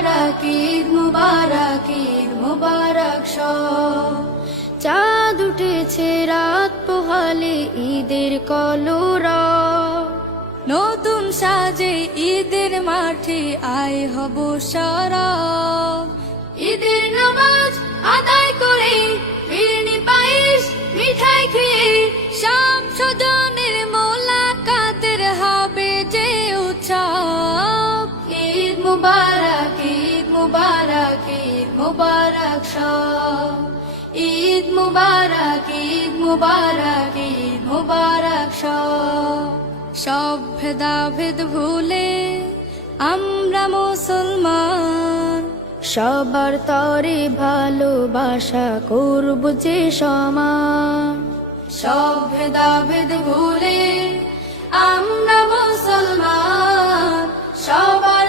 মুবারক, ঈদ মুবারক, ঈদ মুবারক সব। চাঁদ উঠেছে রাত পোহালে ঈদের কলরব, নতুন সাজে ঈদের মাঠে আয় হব সরব। ঈদের নামাজ আদায় করে ফিরনি পায়েস মিঠাই খেয়ে শাম স্বজনের মোলাকাতের হবে যে উৎসব। ঈদ মুবারক, ঈদ মুবারক, ঈদ মুবারক সব। ঈদ মুবারক, ঈদ মুবারক, ঈদ মুবারক সব। সব ভেদাভেদ ভুলে আমরা মুসলমান, সবার তরে ভালোবাসা করব যে সমান। সব ভেদাভেদ ভুলে আমরা মুসলমান, সবার